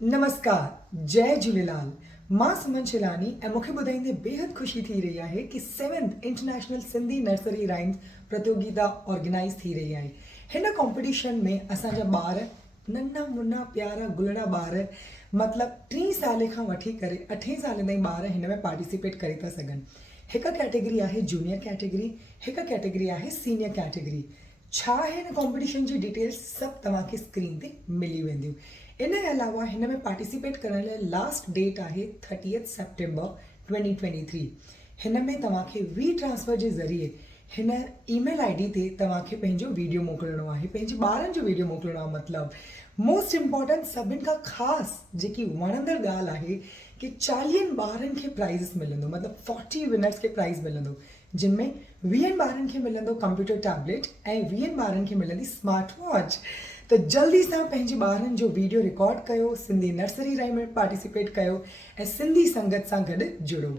नमस्कार, जय झूलेलाल। मां सुमन शिलानी ऐं मूंखे ॿुधाईंदे बेहद ख़ुशी थी रही आहे कि 7th international Sindhi nursery rhymes प्रतियोगिता ऑर्गेनाइज़ थी रही आहे। हिन कॉम्पिटिशन में असांजा ॿार नन्हा मुन्ना प्यारा गुलड़ा ॿार मतिलबु 3 साल खां वठी करे 8 साल ताईं ॿार हिन में पार्टिसिपेट करे था सघनि। हिकु कैटेगरी आहे जूनियर कैटेगरी, हिकु कैटेगरी आहे सीनियर कैटेगरी। छा आहे हिन कॉम्पिटिशन जी डिटेल्स सभु तव्हांखे स्क्रीन ते मिली वेंदियूं। इन अलावा हिन में पार्टिसिपेट करण लाइ लास्ट डेट आहे 30 सेप्टेम्बर 2023। हिन में तव्हांखे वी ट्रांसफर जे ज़रिए हिन ईमेल ID ते तव्हांखे पंहिंजो वीडियो मोकिलिणो आहे, पंहिंजे ॿारनि जो वीडियो मोकिलिणो आहे। मतिलबु मोस्ट इम्पॉर्टेंट सभिनि खां ख़ासि जेकी वणंदड़ ॻाल्हि आहे कि 40 ॿारनि खे प्राइज़ मिलंदो, मतिलबु 40 विनर्स खे प्राइज़ मिलंदो, जिन में 20 ॿारनि खे मिलंदो कंप्यूटर टैबलेट ऐं 20 ॿारनि खे मिलंदी स्मार्ट वॉच। त जल्दी सां पंहिंजे ॿारनि जो वीडियो रिकॉर्ड कयो, सिंधी नर्सरी राइम में पार्टिसिपेट कयो ऐं सिंधी संगत सां गॾु जुड़ो।